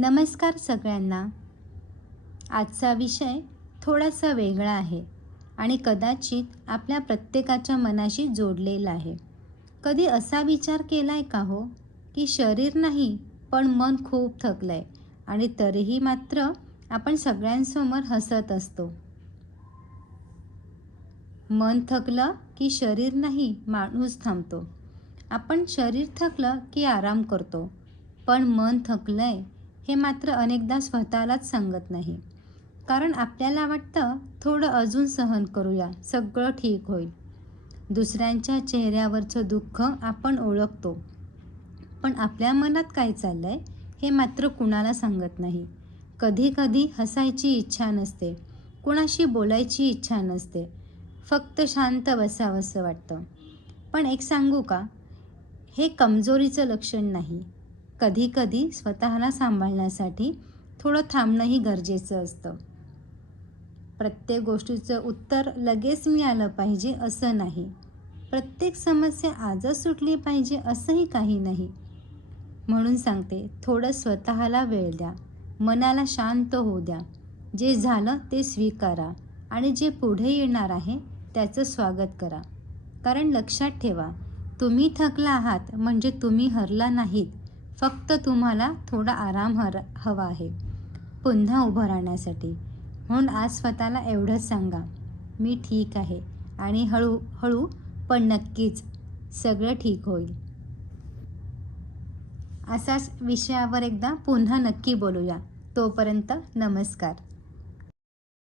नमस्कार सगळ्यांना. आजचा विषय थोडासा वेगळा आहे आणि कदाचित आपल्या प्रत्येकाच्या मनाशी जोडलेला आहे. कधी असा विचार केलाय का हो, की शरीर नाही पण मन खूप थकलंय आणि तरीही मात्र आपण सगळ्यांसमोर हसत असतो. मन थकलं की शरीर नाही, माणूस थांबतो. आपण शरीर थकलं की आराम करतो, पण मन थकलंय हे मात्र अनेकदा स्वतःलाच सांगत नाही. कारण आपल्याला वाटतं थोडं अजून सहन करूया, सगळं ठीक होईल. दुसऱ्यांच्या चेहऱ्यावरचं दुःख आपण ओळखतो, पण आपल्या मनात काय चाललंय हे मात्र कुणाला सांगत नाही. कधी कधी हसायची इच्छा नसते, कुणाशी बोलायची इच्छा नसते, फक्त शांत बसावंसं वाटतं. पण एक सांगू का, हे कमजोरीचं लक्षण नाही. कधी कधी स्वतःला सांभाळण्यासाठी थोडं थांबणंही गरजेचं असतं. प्रत्येक गोष्टीचं उत्तर लगेच मिळालं पाहिजे असं नाही. प्रत्येक समस्या आजच सुटली पाहिजे असंही काही नाही. म्हणून सांगते, थोडं स्वतःला वेळ द्या, मनाला शांत होऊ द्या. जे झालं ते स्वीकारा आणि जे पुढे येणार आहे त्याचं स्वागत करा. कारण लक्षात ठेवा, तुम्ही थकला आहात म्हणजे तुम्ही हरला नाहीत. फक्त तुम्हाला थोडा आराम हवा आहे पुन्हा उभं राहण्यासाठी. म्हणून आज स्वतःला एवढंच सांगा, मी ठीक आहे आणि हळूहळू पण नक्कीच सगळं ठीक होईल. असाच विषयावर एकदा पुन्हा नक्की बोलूया. तोपर्यंत नमस्कार.